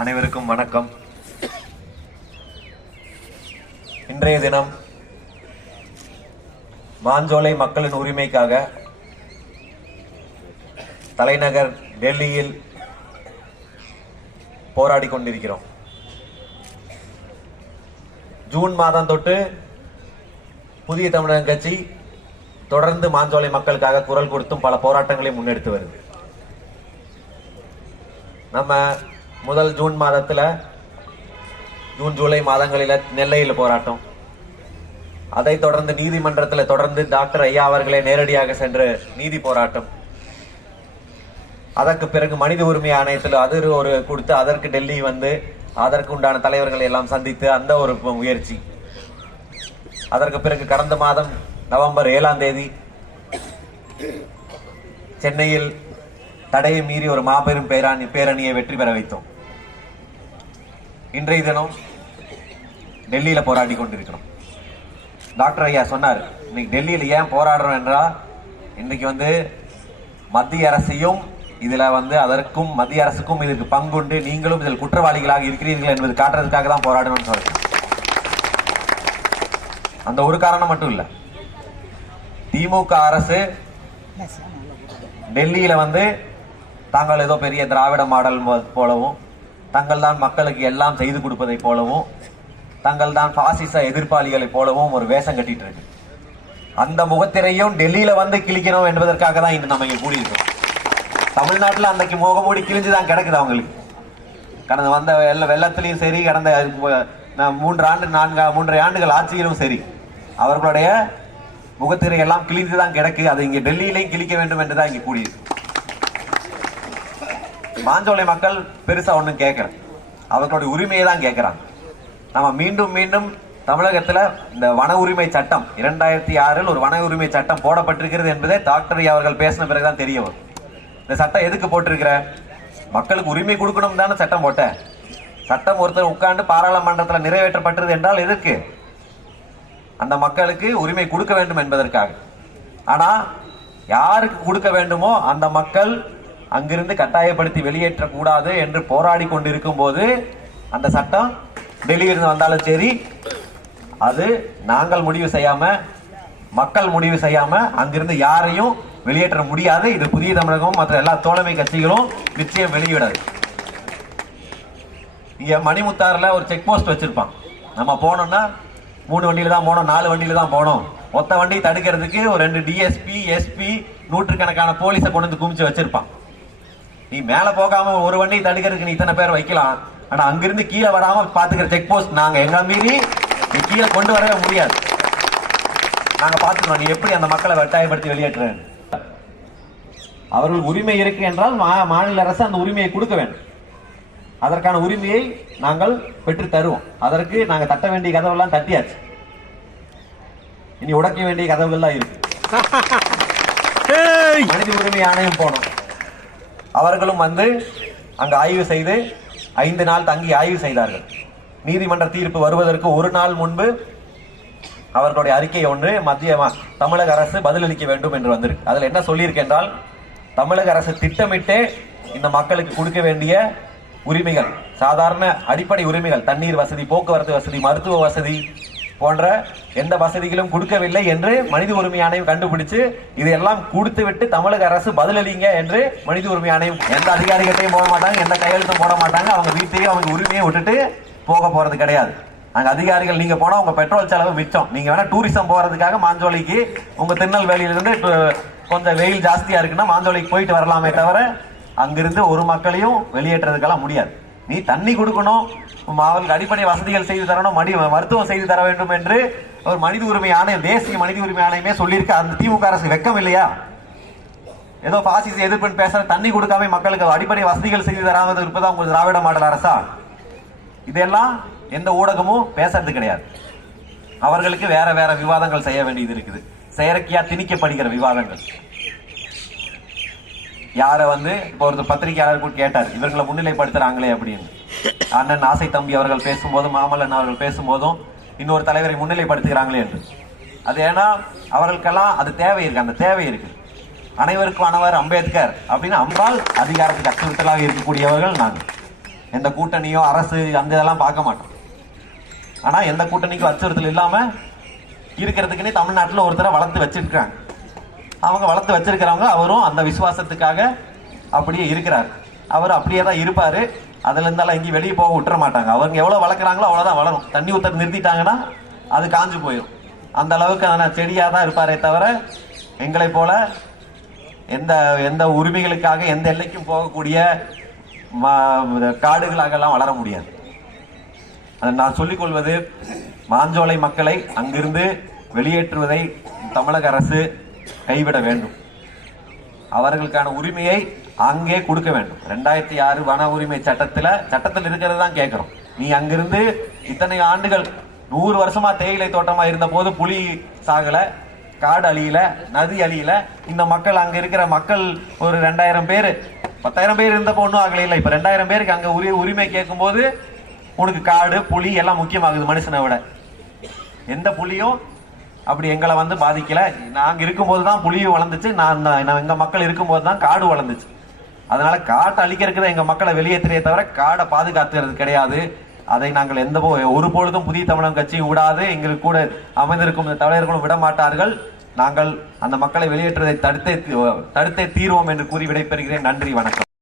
அனைவருக்கும் வணக்கம் இன்றைய தினம் மாஞ்சோலை மக்களின் உரிமைக்காக தலைநகர் டெல்லியில் போராடி கொண்டிருக்கிறோம் ஜூன் மாதம் தொட்டு புதிய தமிழக கட்சி தொடர்ந்து மாஞ்சோலை மக்களுக்காக குரல் கொடுத்தும் பல போராட்டங்களை முன்னெடுத்து வருது நம்ம முதல் ஜூன் மாதத்தில் ஜூன் ஜூலை மாதங்களில் நெல்லையில் போராட்டம் அதை தொடர்ந்து நீதிமன்றத்தில் தொடர்ந்து டாக்டர் ஐயா அவர்களே நேரடியாக சென்று நீதி போராட்டம் அதற்கு பிறகு மனித உரிமை ஆணையத்தில் அது ஒரு கொடுத்து அதற்கு டெல்லி வந்து அதற்கு உண்டான தலைவர்களை எல்லாம் சந்தித்து அந்த ஒரு முயற்சி அதற்கு பிறகு கடந்த மாதம் நவம்பர் ஏழாம் தேதி சென்னையில் தடையை மீறி ஒரு மாபெரும் பேரணி பேரணியை வெற்றி பெற வைத்தோம் இன்றைய தினம் டெல்லியில் போராடி கொண்டிருக்கிறோம் டாக்டர் ஐயா சொன்னார் இன்னைக்கு டெல்லியில் ஏன் போராடுறோம் என்றால் இன்னைக்கு வந்து மத்திய அரசையும் இதில் வந்து அதற்கும் மத்திய அரசுக்கும் இதற்கு பங்குண்டு நீங்களும் இதில் குற்றவாளிகளாக இருக்கிறீர்கள் என்பது காட்டுறதுக்காக தான் போராடணும்னு சொல்றேன் அந்த ஒரு காரணம் மட்டும் இல்லை திமுக அரசு டெல்லியில் வந்து தாங்கள் ஏதோ பெரிய திராவிட மாடல் போலவும் தங்கள் தான் மக்களுக்கு எல்லாம் செய்து கொடுப்பதைப் போலவும் தங்கள் தான் பாசிச எதிர்ப்பாளிகளைப் போலவும் ஒரு வேஷம் கட்டிட்டு இருக்கு அந்த முகத்திரையும் டெல்லியில வந்து கிழிக்கணும் என்பதற்காக தான் இன்று நம்ம இங்கே கூடியிருக்கோம் தமிழ்நாட்டில் அன்றைக்கு முகமூடி கிழிஞ்சு தான் கிடக்குது அவங்களுக்கு கடந்த வந்த எல்லா வெள்ளத்திலையும் சரி கடந்த மூன்று ஆண்டு நான்கு மூன்றரை ஆண்டுகள் ஆட்சியிலும் சரி அவர்களுடைய முகத்திரை எல்லாம் தான் கிடக்கு அது இங்கே டெல்லியிலையும் கிழிக்க வேண்டும் என்று தான் இங்கே கூடியிருக்கு மாஞ்சோலை மக்கள் பெருசா ஒன்றும் கேட்கல அவர்களுடைய உரிமையை தான் கேட்கிறாங்க நம்ம மீண்டும் மீண்டும் தமிழகத்தில் இந்த வன உரிமை சட்டம் இரண்டாயிரத்தி ஆறில் ஒரு வன உரிமை சட்டம் போடப்பட்டிருக்கிறது என்பதே டாக்டர் அவர்கள் பேசின பிறகுதான் தெரிய வரும் இந்த சட்டம் எதுக்கு போட்டிருக்கிற மக்களுக்கு உரிமை கொடுக்கணும் தானே சட்டம் போட்ட சட்டம் ஒருத்தர் உட்கார்ந்து பாராளுமன்றத்தில் நிறைவேற்றப்பட்டது என்றால் எதற்கு அந்த மக்களுக்கு உரிமை கொடுக்க வேண்டும் என்பதற்காக ஆனால் யாருக்கு கொடுக்க வேண்டுமோ அந்த மக்கள் அங்கிருந்து கட்டாயப்படுத்தி வெளியேற்றக்கூடாது என்று போராடி கொண்டிருக்கும் போது அந்த சட்டம் வெளியிருந்து வந்தாலும் சரி அது நாங்கள் முடிவு செய்யாம மக்கள் முடிவு செய்யாம அங்கிருந்து யாரையும் வெளியேற்ற முடியாது இது புதிய தமிழகம் மற்ற எல்லா தோழமை கட்சிகளும் நிச்சயம் வெளியிடாது இங்க மணிமுத்தாரில் ஒரு செக் போஸ்ட் வச்சிருப்பான் நம்ம போனோம்னா மூணு வண்டியில தான் போனோம் நாலு வண்டியில தான் போனோம் மொத்த வண்டி தடுக்கிறதுக்கு ஒரு ரெண்டு டிஎஸ்பி எஸ்பி நூற்றுக்கணக்கான போலீஸை கொண்டு வந்து குமிச்சு வச்சிருப்பான் நீ மேல போகாம ஒரு வண்டியை தடுக்கிறதுக்கு நீ இத்தனை பேர் வைக்கலாம் ஆனா அங்கிருந்து கீழே வராம பாத்துக்கிற செக் போஸ்ட் நாங்க எங்க மீறி நீ கீழே கொண்டு வரவே முடியாது நாங்க பாத்துக்கணும் நீ எப்படி அந்த மக்களை வெட்டாயப்படுத்தி வெளியேற்ற அவர்கள் உரிமை இருக்கு என்றால் மாநில அரசு அந்த உரிமையை கொடுக்க வேண்டும் அதற்கான உரிமையை நாங்கள் பெற்று தருவோம் அதற்கு நாங்க தட்ட வேண்டிய கதவெல்லாம் தட்டியாச்சு இனி உடைக்க வேண்டிய கதவுகள்லாம் இருக்கு மனித உரிமை ஆணையம் போனோம் அவர்களும் வந்து அங்கு ஆய்வு செய்து ஐந்து நாள் தங்கி ஆய்வு செய்தார்கள் நீதிமன்ற தீர்ப்பு வருவதற்கு ஒரு நாள் முன்பு அவர்களுடைய அறிக்கை ஒன்று மத்திய தமிழக அரசு பதிலளிக்க வேண்டும் என்று வந்திருக்கு அதில் என்ன சொல்லியிருக்கென்றால் தமிழக அரசு திட்டமிட்டே இந்த மக்களுக்கு கொடுக்க வேண்டிய உரிமைகள் சாதாரண அடிப்படை உரிமைகள் தண்ணீர் வசதி போக்குவரத்து வசதி மருத்துவ வசதி போன்ற எந்த வசதிகளும் கொடுக்கவில்லை என்று மனித உரிமை ஆணையம் கண்டுபிடிச்சு இதெல்லாம் கொடுத்துவிட்டு தமிழக அரசு பதிலளிங்க என்று மனித உரிமை ஆணையம் எந்த அதிகாரிகிட்டையும் போட மாட்டாங்க எந்த கையெழுத்தும் போட மாட்டாங்க அவங்க வீட்டையும் அவங்க உரிமையை விட்டுட்டு போக போறது கிடையாது அங்க அதிகாரிகள் நீங்க போனா உங்க பெட்ரோல் செலவு மிச்சம் நீங்க வேணா டூரிசம் போறதுக்காக மாஞ்சோலிக்கு உங்க திருநெல்வேலியிலிருந்து கொஞ்சம் வெயில் ஜாஸ்தியா இருக்குன்னா மாஞ்சோலிக்கு போயிட்டு வரலாமே தவிர அங்கிருந்து ஒரு மக்களையும் வெளியேற்றதுக்கெல்லாம் முடியாது நீ தண்ணி கொடுக்கணும் அவர்களுக்கு அடிப்படை வசதிகள் செய்து தரணும் மடி மருத்துவம் செய்து தர வேண்டும் என்று ஒரு மனித உரிமை ஆணையம் தேசிய மனித உரிமை ஆணையமே சொல்லியிருக்க அந்த திமுக அரசு வெக்கம் இல்லையா ஏதோ பாசிச எதிர்ப்பு பேசுற தண்ணி கொடுக்காம மக்களுக்கு அடிப்படை வசதிகள் செய்து தராமல் இருப்பதா உங்களுக்கு திராவிட மாடல் அரசா இதெல்லாம் எந்த ஊடகமும் பேசுறது கிடையாது அவர்களுக்கு வேற வேற விவாதங்கள் செய்ய வேண்டியது இருக்குது செயற்கையா திணிக்கப்படுகிற விவாதங்கள் யாரை வந்து இப்போ ஒரு பத்திரிகையாளர் கூட கேட்டார் இவர்களை முன்னிலைப்படுத்துறாங்களே அப்படின்னு அண்ணன் ஆசை தம்பி அவர்கள் பேசும்போதும் மாமல்லன் அவர்கள் பேசும்போதும் இன்னொரு தலைவரை முன்னிலைப்படுத்துகிறாங்களே என்று அது ஏன்னா அவர்களுக்கெல்லாம் அது தேவை இருக்கு அந்த தேவை இருக்கு அனைவருக்கும் அனைவர் அம்பேத்கர் அப்படின்னு அம்பால் அதிகாரத்துக்கு அச்சுறுத்தலாக இருக்கக்கூடியவர்கள் நாங்கள் எந்த கூட்டணியோ அரசு அந்த இதெல்லாம் பார்க்க மாட்டோம் ஆனால் எந்த கூட்டணிக்கும் அச்சுறுத்தல் இல்லாமல் இருக்கிறதுக்குன்னே தமிழ்நாட்டில் ஒருத்தரை வளர்த்து வச்சிருக்காங்க அவங்க வளர்த்து வச்சிருக்கிறவங்க அவரும் அந்த விசுவாசத்துக்காக அப்படியே இருக்கிறார் அவர் அப்படியே தான் இருப்பார் அதில் இருந்தாலும் எங்கேயும் வெளியே போக விட்டுற மாட்டாங்க அவங்க எவ்வளோ வளர்க்குறாங்களோ அவ்வளோதான் வளரும் தண்ணி ஊற்ற நிறுத்திட்டாங்கன்னா அது காஞ்சு போயிடும் அந்த அளவுக்கு ஆனால் செடியாக தான் இருப்பாரே தவிர எங்களை போல எந்த எந்த உரிமைகளுக்காக எந்த எல்லைக்கும் போகக்கூடிய காடுகளாகலாம் வளர முடியாது அதை நான் சொல்லிக்கொள்வது மாஞ்சோலை மக்களை அங்கிருந்து வெளியேற்றுவதை தமிழக அரசு கைவிட வேண்டும் அவர்களுக்கான உரிமையை அங்கே கொடுக்க வேண்டும் ரெண்டாயிரத்தி ஆறு வன உரிமை சட்டத்தில் சட்டத்தில் இருக்கிறது தான் கேட்குறோம் நீ அங்கிருந்து இத்தனை ஆண்டுகள் நூறு வருஷமா தேயிலை தோட்டமா இருந்த போது புலி சாகலை காடு அழியில நதி அழியில இந்த மக்கள் அங்க இருக்கிற மக்கள் ஒரு ரெண்டாயிரம் பேர் பத்தாயிரம் பேர் இருந்த ஒன்றும் ஆகல இல்லை இப்போ ரெண்டாயிரம் பேருக்கு அங்கே உரி உரிமை கேட்கும்போது உனக்கு காடு புலி எல்லாம் முக்கியமாகுது மனுஷனை விட எந்த புலியும் அப்படி எங்களை வந்து பாதிக்கல நாங்கள் இருக்கும்போது தான் புளியும் வளர்ந்துச்சு நான் எங்க மக்கள் இருக்கும்போது தான் காடு வளர்ந்துச்சு அதனால காட்டை அழிக்கிறதுக்கு எங்கள் மக்களை வெளியேற்றிய தவிர காடை பாதுகாத்துறது கிடையாது அதை நாங்கள் எந்த ஒரு பொழுதும் புதிய தமிழகம் கட்சியும் விடாது எங்களுக்கு கூட அமைந்திருக்கும் தலைவர்களும் விட மாட்டார்கள் நாங்கள் அந்த மக்களை வெளியேற்றதை தடுத்தே தடுத்தே தீர்வோம் என்று கூறி விடைபெறுகிறேன் நன்றி வணக்கம்